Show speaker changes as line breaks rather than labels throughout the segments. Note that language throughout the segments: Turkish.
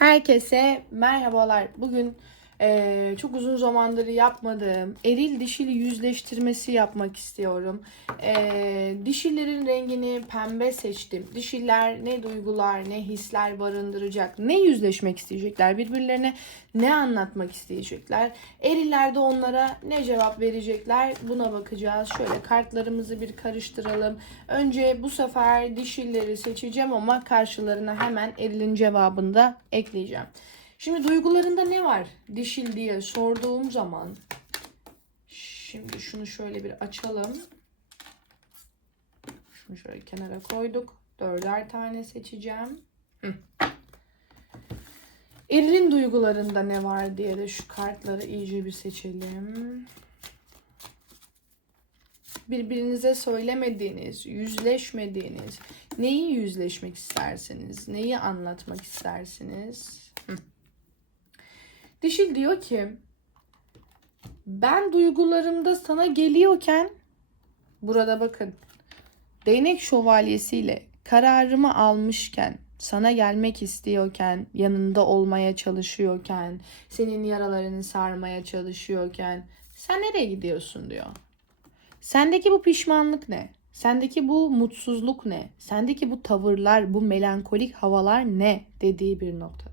Herkese merhabalar. Bugün eee, çok uzun zamandır yapmadığım eril dişil yüzleştirmesi yapmak istiyorum. Eee dişillerin rengini pembe seçtim. Dişiller ne duygular ne hisler barındıracak, ne yüzleşmek isteyecekler, birbirlerine ne anlatmak isteyecekler. Eriller de onlara ne cevap verecekler buna bakacağız. Şöyle kartlarımızı bir karıştıralım. Önce bu sefer dişilleri seçeceğim ama karşılarına hemen erilin cevabını da ekleyeceğim. Şimdi duygularında ne var dişil diye sorduğum zaman şimdi şunu şöyle bir açalım. Şunu şöyle kenara koyduk. Dörder tane seçeceğim. Hı. Erilin duygularında ne var diye de şu kartları iyice bir seçelim. Birbirinize söylemediğiniz, yüzleşmediğiniz, neyi yüzleşmek istersiniz, neyi anlatmak istersiniz? Dişil diyor ki ben duygularımda sana geliyorken burada bakın değnek şövalyesiyle kararımı almışken sana gelmek istiyorken yanında olmaya çalışıyorken senin yaralarını sarmaya çalışıyorken sen nereye gidiyorsun diyor. Sendeki bu pişmanlık ne? Sendeki bu mutsuzluk ne? Sendeki bu tavırlar, bu melankolik havalar ne dediği bir noktada.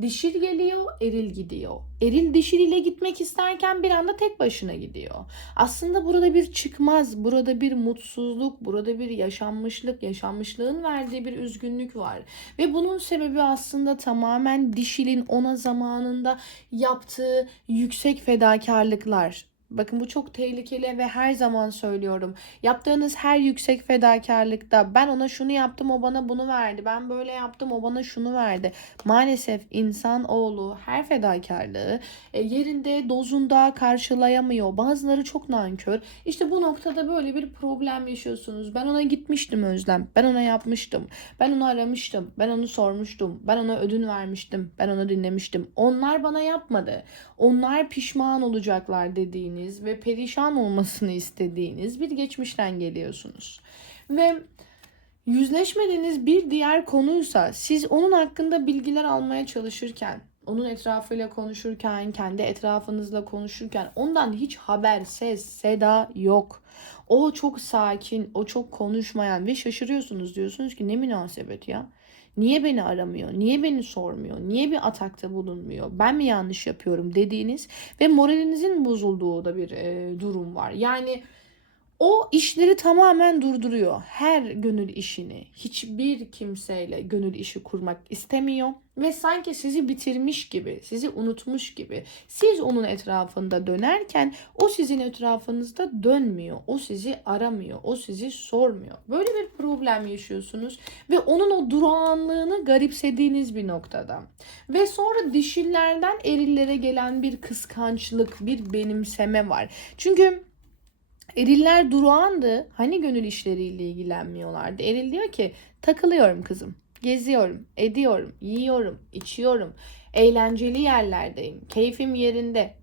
Dişil geliyor, eril gidiyor. Eril dişil ile gitmek isterken bir anda tek başına gidiyor. Aslında burada bir çıkmaz, burada bir mutsuzluk, burada bir yaşanmışlık, yaşanmışlığın verdiği bir üzgünlük var. Ve bunun sebebi aslında tamamen dişilin ona zamanında yaptığı yüksek fedakarlıklar. Bakın bu çok tehlikeli ve her zaman söylüyorum. Yaptığınız her yüksek fedakarlıkta ben ona şunu yaptım o bana bunu verdi. Ben böyle yaptım o bana şunu verdi. Maalesef insan oğlu her fedakarlığı e, yerinde dozunda karşılayamıyor. Bazıları çok nankör. İşte bu noktada böyle bir problem yaşıyorsunuz. Ben ona gitmiştim Özlem. Ben ona yapmıştım. Ben onu aramıştım. Ben onu sormuştum. Ben ona ödün vermiştim. Ben onu dinlemiştim. Onlar bana yapmadı. Onlar pişman olacaklar dediğiniz ve perişan olmasını istediğiniz bir geçmişten geliyorsunuz. Ve yüzleşmediğiniz bir diğer konuysa siz onun hakkında bilgiler almaya çalışırken, onun etrafıyla konuşurken, kendi etrafınızla konuşurken ondan hiç haber, ses, seda yok. O çok sakin, o çok konuşmayan ve şaşırıyorsunuz diyorsunuz ki ne münasebet ya. Niye beni aramıyor? Niye beni sormuyor? Niye bir atakta bulunmuyor? Ben mi yanlış yapıyorum dediğiniz ve moralinizin bozulduğu da bir e, durum var. Yani o işleri tamamen durduruyor. Her gönül işini hiçbir kimseyle gönül işi kurmak istemiyor ve sanki sizi bitirmiş gibi, sizi unutmuş gibi. Siz onun etrafında dönerken o sizin etrafınızda dönmüyor. O sizi aramıyor, o sizi sormuyor. Böyle bir problem yaşıyorsunuz ve onun o durağanlığını garipsediğiniz bir noktada. Ve sonra dişillerden erillere gelen bir kıskançlık, bir benimseme var. Çünkü Eriller durağandı. Hani gönül işleriyle ilgilenmiyorlardı. Eril diyor ki takılıyorum kızım. Geziyorum, ediyorum, yiyorum, içiyorum. Eğlenceli yerlerdeyim. Keyfim yerinde.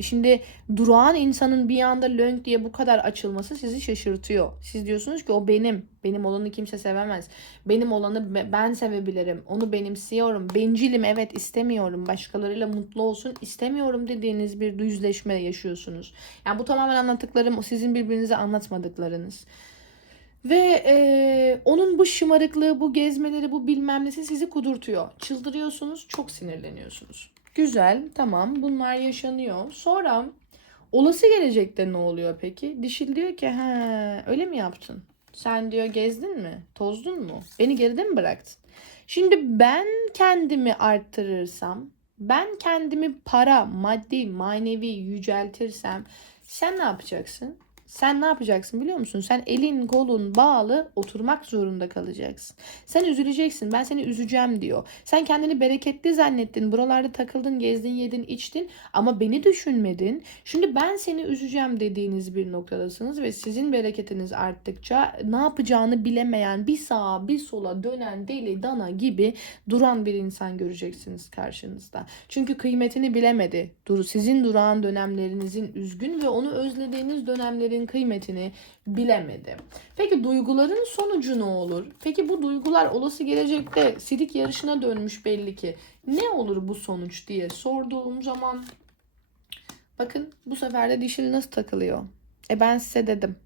Şimdi durağan insanın bir anda lönk diye bu kadar açılması sizi şaşırtıyor. Siz diyorsunuz ki o benim. Benim olanı kimse sevemez. Benim olanı be- ben sevebilirim. Onu benimsiyorum. Bencilim evet istemiyorum. Başkalarıyla mutlu olsun istemiyorum dediğiniz bir yüzleşme yaşıyorsunuz. Yani bu tamamen anlattıklarım sizin birbirinize anlatmadıklarınız. Ve e, onun bu şımarıklığı, bu gezmeleri, bu bilmem nesi sizi kudurtuyor. Çıldırıyorsunuz, çok sinirleniyorsunuz. Güzel, tamam bunlar yaşanıyor. Sonra olası gelecekte ne oluyor peki? Dişil diyor ki he öyle mi yaptın? Sen diyor gezdin mi? Tozdun mu? Beni geride mi bıraktın? Şimdi ben kendimi arttırırsam, ben kendimi para, maddi, manevi yüceltirsem sen ne yapacaksın? Sen ne yapacaksın biliyor musun? Sen elin kolun bağlı oturmak zorunda kalacaksın. Sen üzüleceksin. Ben seni üzeceğim diyor. Sen kendini bereketli zannettin. Buralarda takıldın, gezdin, yedin, içtin ama beni düşünmedin. Şimdi ben seni üzeceğim dediğiniz bir noktadasınız ve sizin bereketiniz arttıkça ne yapacağını bilemeyen, bir sağa bir sola dönen deli dana gibi duran bir insan göreceksiniz karşınızda. Çünkü kıymetini bilemedi. Sizin durağan dönemlerinizin üzgün ve onu özlediğiniz dönemlerin duygularının kıymetini bilemedi. Peki duyguların sonucu ne olur? Peki bu duygular olası gelecekte sidik yarışına dönmüş belli ki. Ne olur bu sonuç diye sorduğum zaman bakın bu sefer de dişil nasıl takılıyor? E ben size dedim.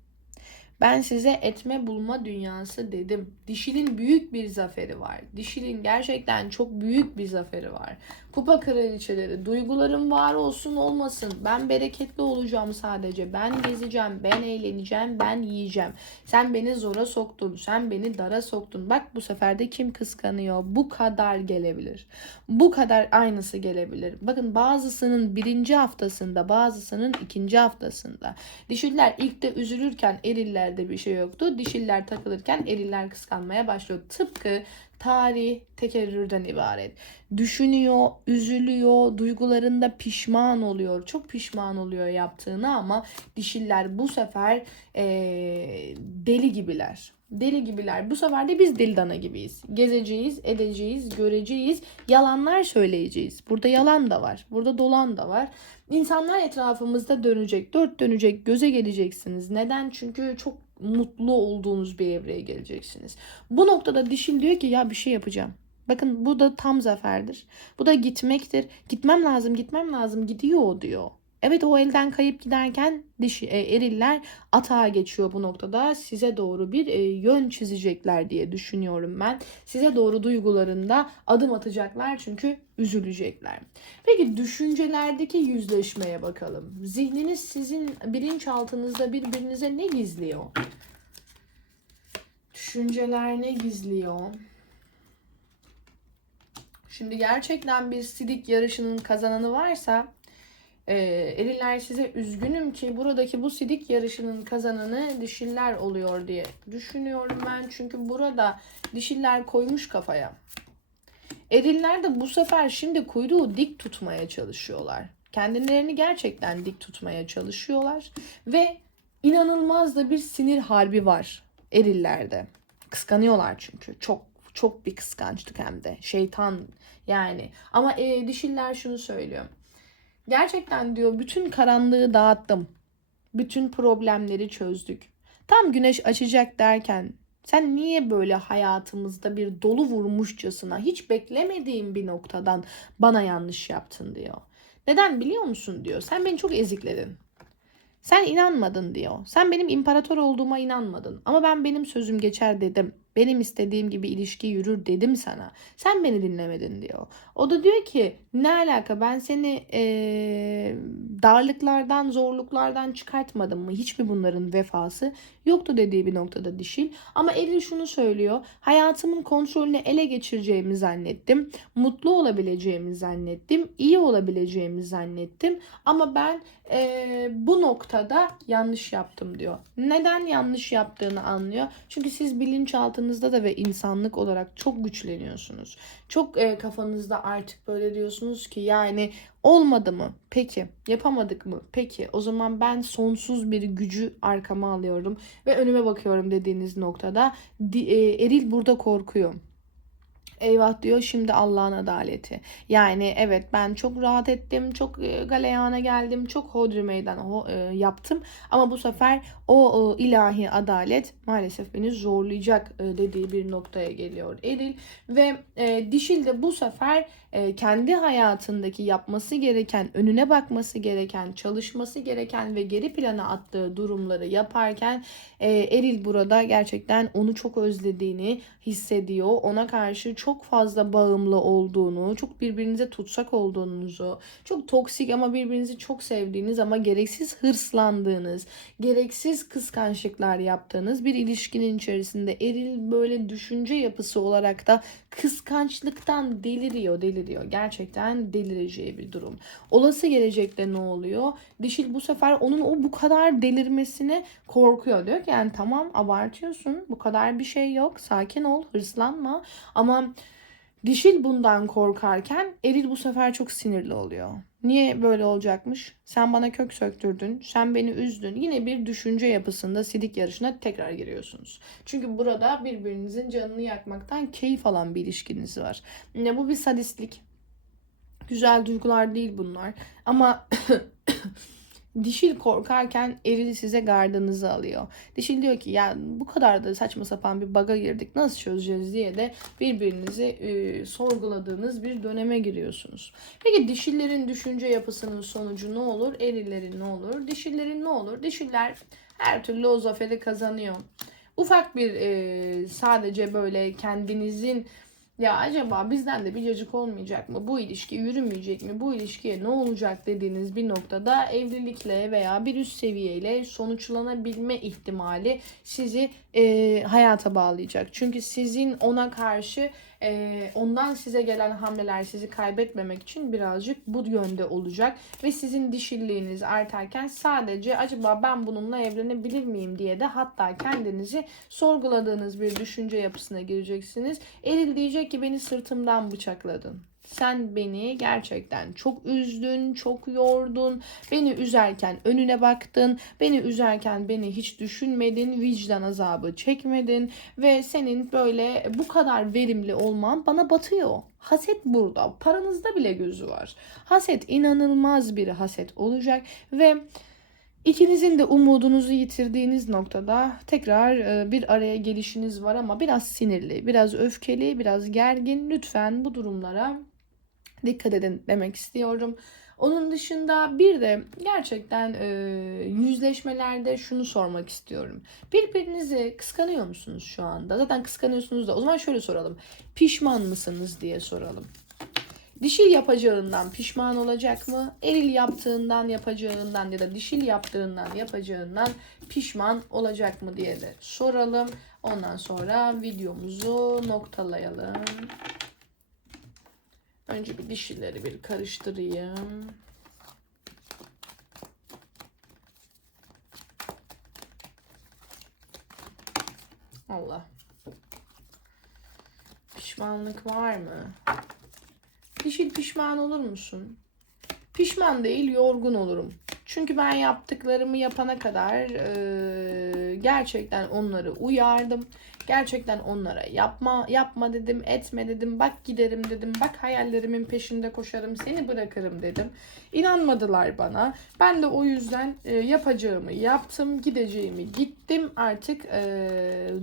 Ben size etme bulma dünyası dedim. Dişilin büyük bir zaferi var. Dişilin gerçekten çok büyük bir zaferi var. Kupa kraliçeleri, duygularım var olsun olmasın. Ben bereketli olacağım sadece. Ben gezeceğim, ben eğleneceğim, ben yiyeceğim. Sen beni zora soktun, sen beni dara soktun. Bak bu sefer de kim kıskanıyor? Bu kadar gelebilir. Bu kadar aynısı gelebilir. Bakın bazısının birinci haftasında, bazısının ikinci haftasında. Dişiller ilk de üzülürken erillerde bir şey yoktu. Dişiller takılırken eriller kıskanmaya başlıyor. Tıpkı tarih tekerrürden ibaret. Düşünüyor, üzülüyor, duygularında pişman oluyor. Çok pişman oluyor yaptığını ama dişiller bu sefer ee, deli gibiler. Deli gibiler. Bu sefer de biz deli dana gibiyiz. Gezeceğiz, edeceğiz, göreceğiz. Yalanlar söyleyeceğiz. Burada yalan da var. Burada dolan da var. İnsanlar etrafımızda dönecek. Dört dönecek. Göze geleceksiniz. Neden? Çünkü çok mutlu olduğunuz bir evreye geleceksiniz. Bu noktada dişil diyor ki ya bir şey yapacağım. Bakın bu da tam zaferdir. Bu da gitmektir. Gitmem lazım, gitmem lazım. Gidiyor diyor. Evet o elden kayıp giderken dişi, e, eriller atağa geçiyor bu noktada. Size doğru bir e, yön çizecekler diye düşünüyorum ben. Size doğru duygularında adım atacaklar çünkü üzülecekler. Peki düşüncelerdeki yüzleşmeye bakalım. Zihniniz sizin bilinçaltınızda birbirinize ne gizliyor? Düşünceler ne gizliyor? Şimdi gerçekten bir sidik yarışının kazananı varsa e, eriller size üzgünüm ki buradaki bu sidik yarışının kazananı dişiller oluyor diye düşünüyorum ben. Çünkü burada dişiller koymuş kafaya. Eriller de bu sefer şimdi kuyruğu dik tutmaya çalışıyorlar. Kendilerini gerçekten dik tutmaya çalışıyorlar. Ve inanılmaz da bir sinir harbi var erillerde. Kıskanıyorlar çünkü. Çok çok bir kıskançlık hem de. Şeytan yani. Ama e, dişiller şunu söylüyor. Gerçekten diyor bütün karanlığı dağıttım. Bütün problemleri çözdük. Tam güneş açacak derken sen niye böyle hayatımızda bir dolu vurmuşçasına hiç beklemediğim bir noktadan bana yanlış yaptın diyor. Neden biliyor musun diyor. Sen beni çok ezikledin. Sen inanmadın diyor. Sen benim imparator olduğuma inanmadın. Ama ben benim sözüm geçer dedim. Benim istediğim gibi ilişki yürür dedim sana. Sen beni dinlemedin diyor. O da diyor ki ne alaka ben seni ee, darlıklardan zorluklardan çıkartmadım mı? Hiç mi bunların vefası yoktu dediği bir noktada dişil. Ama Eril şunu söylüyor. Hayatımın kontrolünü ele geçireceğimi zannettim. Mutlu olabileceğimi zannettim. iyi olabileceğimi zannettim. Ama ben ee, bu noktada yanlış yaptım diyor. Neden yanlış yaptığını anlıyor. Çünkü siz bilinçaltınızda da ve insanlık olarak çok güçleniyorsunuz. Çok e, kafanızda artık böyle diyorsunuz ki yani olmadı mı? Peki. Yapamadık mı? Peki. O zaman ben sonsuz bir gücü arkama alıyorum ve önüme bakıyorum dediğiniz noktada e, eril burada korkuyor. Eyvah diyor şimdi Allah'ın adaleti. Yani evet ben çok rahat ettim, çok e, galeyana geldim, çok hodri meydan e, yaptım. Ama bu sefer o ilahi adalet maalesef beni zorlayacak e, dediği bir noktaya geliyor Eril. Ve Dişil de bu sefer kendi hayatındaki yapması gereken, önüne bakması gereken, çalışması gereken ve geri plana attığı durumları yaparken e, Eril burada gerçekten onu çok özlediğini hissediyor. Ona karşı çok fazla bağımlı olduğunu, çok birbirinize tutsak olduğunuzu, çok toksik ama birbirinizi çok sevdiğiniz ama gereksiz hırslandığınız, gereksiz kıskançlıklar yaptığınız bir ilişkinin içerisinde Eril böyle düşünce yapısı olarak da kıskançlıktan deliriyor, deliriyor. Gerçekten delireceği bir durum. Olası gelecekte ne oluyor? Dişil bu sefer onun o bu kadar delirmesine korkuyor. Diyor ki yani tamam abartıyorsun. Bu kadar bir şey yok. Sakin ol, hırslanma. Ama Dişil bundan korkarken eril bu sefer çok sinirli oluyor. Niye böyle olacakmış? Sen bana kök söktürdün, sen beni üzdün. Yine bir düşünce yapısında sidik yarışına tekrar giriyorsunuz. Çünkü burada birbirinizin canını yakmaktan keyif alan bir ilişkiniz var. Ne bu bir sadistlik. Güzel duygular değil bunlar. Ama Dişil korkarken eril size gardınızı alıyor. Dişil diyor ki ya bu kadar da saçma sapan bir baga girdik nasıl çözeceğiz diye de birbirinizi e, sorguladığınız bir döneme giriyorsunuz. Peki dişillerin düşünce yapısının sonucu ne olur? Erillerin ne olur? Dişillerin ne olur? Dişiller her türlü o zaferi kazanıyor. Ufak bir e, sadece böyle kendinizin ya acaba bizden de bir cacık olmayacak mı? Bu ilişki yürümeyecek mi? Bu ilişkiye ne olacak dediğiniz bir noktada evlilikle veya bir üst seviyeyle sonuçlanabilme ihtimali sizi e, hayata bağlayacak. Çünkü sizin ona karşı e, ondan size gelen hamleler sizi kaybetmemek için birazcık bu yönde olacak. Ve sizin dişilliğiniz artarken sadece acaba ben bununla evlenebilir miyim diye de hatta kendinizi sorguladığınız bir düşünce yapısına gireceksiniz. Eril diyecek ki beni sırtımdan bıçakladın. Sen beni gerçekten çok üzdün, çok yordun. Beni üzerken önüne baktın. Beni üzerken beni hiç düşünmedin. Vicdan azabı çekmedin. Ve senin böyle bu kadar verimli olman bana batıyor. Haset burada. Paranızda bile gözü var. Haset inanılmaz bir haset olacak. Ve İkinizin de umudunuzu yitirdiğiniz noktada tekrar e, bir araya gelişiniz var ama biraz sinirli, biraz öfkeli, biraz gergin. Lütfen bu durumlara dikkat edin demek istiyorum. Onun dışında bir de gerçekten e, yüzleşmelerde şunu sormak istiyorum. Birbirinizi kıskanıyor musunuz şu anda? Zaten kıskanıyorsunuz da o zaman şöyle soralım. Pişman mısınız diye soralım. Dişil yapacağından pişman olacak mı? Eril yaptığından yapacağından ya da dişil yaptığından yapacağından pişman olacak mı diye de soralım. Ondan sonra videomuzu noktalayalım. Önce bir dişileri bir karıştırayım. Allah. Pişmanlık var mı? Dişil pişman olur musun? Pişman değil, yorgun olurum. Çünkü ben yaptıklarımı yapana kadar e, gerçekten onları uyardım. Gerçekten onlara yapma yapma dedim, etme dedim, bak giderim dedim, bak hayallerimin peşinde koşarım, seni bırakırım dedim. İnanmadılar bana. Ben de o yüzden e, yapacağımı yaptım, gideceğimi gittim. Artık e,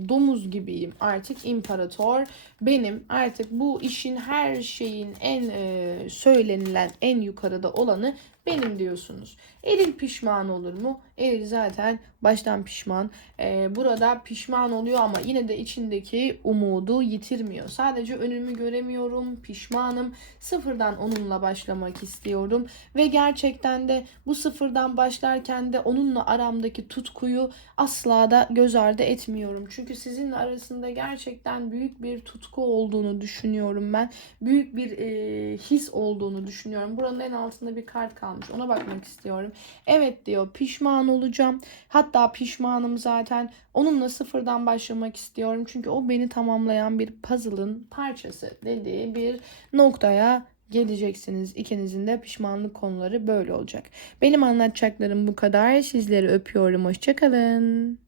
domuz gibiyim, artık imparator benim. Artık bu işin her şeyin en e, söylenilen, en yukarıda olanı benim diyorsunuz. Eril pişman olur mu? Eril zaten baştan pişman. Ee, burada pişman oluyor ama yine de içindeki umudu yitirmiyor. Sadece önümü göremiyorum, pişmanım. Sıfırdan onunla başlamak istiyorum. Ve gerçekten de bu sıfırdan başlarken de onunla aramdaki tutkuyu asla da göz ardı etmiyorum. Çünkü sizinle arasında gerçekten büyük bir tutku olduğunu düşünüyorum ben. Büyük bir e, his olduğunu düşünüyorum. Buranın en altında bir kart kalmış. Ona bakmak istiyorum. Evet diyor pişman olacağım. Hatta pişmanım zaten. Onunla sıfırdan başlamak istiyorum. Çünkü o beni tamamlayan bir puzzle'ın parçası dediği bir noktaya geleceksiniz. İkinizin de pişmanlık konuları böyle olacak. Benim anlatacaklarım bu kadar. Sizleri öpüyorum. Hoşçakalın.